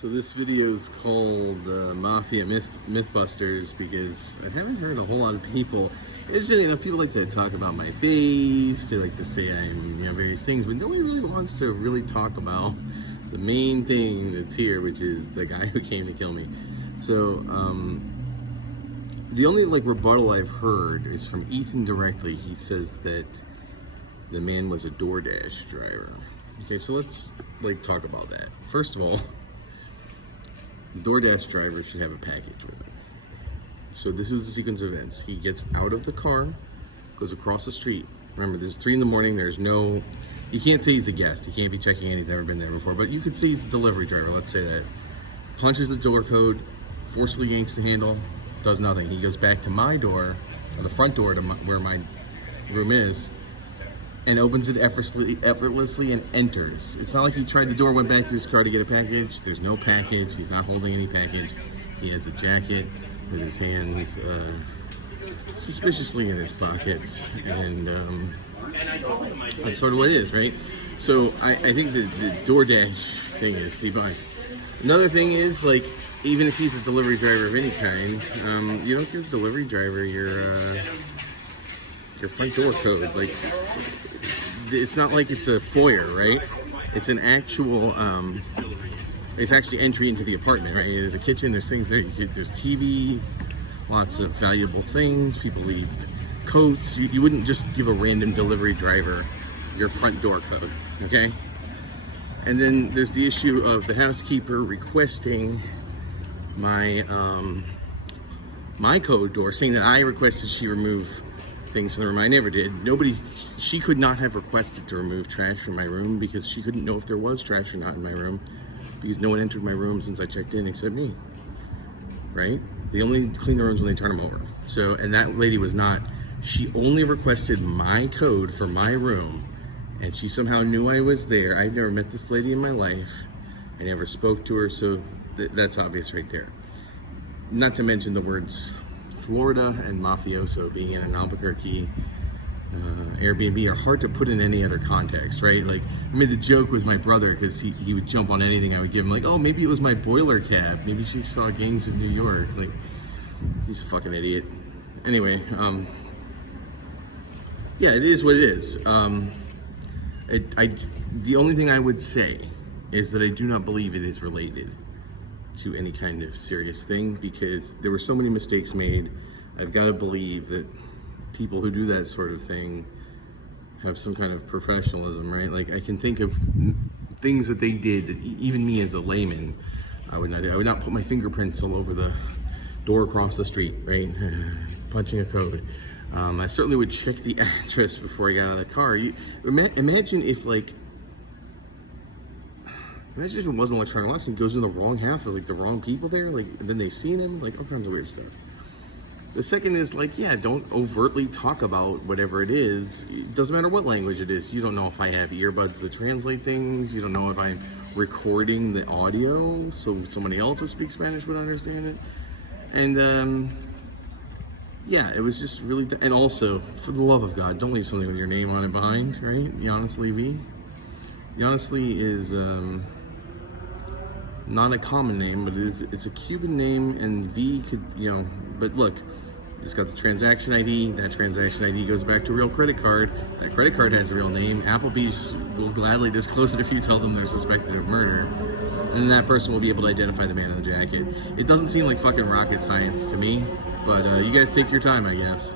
So this video is called Mafia Mythbusters because I haven't heard a whole lot of people. It's just, people like to talk about my face. They like to say I'm, various things, but nobody really wants to really talk about the main thing that's here, which is the guy who came to kill me. So the only rebuttal I've heard is from Ethan directly. He says that the man was a DoorDash driver. Okay, so let's talk about that. First of all, the DoorDash driver should have a package with him. So this is the sequence of events. He gets out of the car, goes across the street. Remember, there's 3 in the morning. There's no, you can't say he's a guest. He can't be checking in. He's never been there before. But you could say he's a delivery driver. Let's say that. Punches the door code, forcefully yanks the handle, does nothing. He goes back to my door, or the front door to where my room is, and opens it effortlessly and enters. It's not like he tried the door, went back to his car to get a package. There's no package. He's not holding any package. He has a jacket with his hands suspiciously in his pockets, and that's sort of what it is, right? So I think the DoorDash thing is debunked. Another thing is, even if he's a delivery driver of any kind, you don't give a delivery driver your front door code. It's not like it's a foyer, right? It's an actual, it's actually entry into the apartment, right? There's a kitchen, there's things there, there's TV, lots of valuable things, people leave coats. You wouldn't just give a random delivery driver your front door code, okay? And then there's the issue of the housekeeper requesting my, my code door, saying that I requested she remove things from the room. I never did. She could not have requested to remove trash from my room because she couldn't know if there was trash or not in my room, because no one entered my room since I checked in except me, right? They only clean the rooms when they turn them over. So, and that lady was not, she only requested my code for my room, and she somehow knew I was there. I'd never met this lady in my life. I never spoke to her, so that's obvious right there. Not to mention the words Florida and mafioso being in an Albuquerque Airbnb are hard to put in any other context, right? I made the joke with my brother because he would jump on anything I would give him, oh, maybe it was my boiler cap, maybe she saw Gangs of New York. He's a fucking idiot. Anyway, yeah, it is what it is. The only thing I would say is that I do not believe it is related to any kind of serious thing, because there were so many mistakes made. I've got to believe that people who do that sort of thing have some kind of professionalism, right? I can think of things that they did that even me as a layman, I would not put my fingerprints all over the door across the street, right? Punching a code. I certainly would check the address before I got out of the car. Imagine if imagine if it wasn't electronic locks and goes in the wrong house, the wrong people there, and then they've seen him, all kinds of weird stuff. The second is, yeah, don't overtly talk about whatever it is. It doesn't matter what language it is. You don't know if I have earbuds that translate things. You don't know if I'm recording the audio so somebody else who speaks Spanish would understand it. And, yeah, it was just really, and also, for the love of God, don't leave something with your name on it behind, right? Honestly, V. Honestly is, not a common name, but it's a Cuban name, and V could, but look, it's got the transaction ID. That transaction ID goes back to a real credit card. That credit card has a real name. Applebee's will gladly disclose it if you tell them they're suspected of murder, and that person will be able to identify the man in the jacket. It doesn't seem like fucking rocket science to me, but you guys take your time, I guess.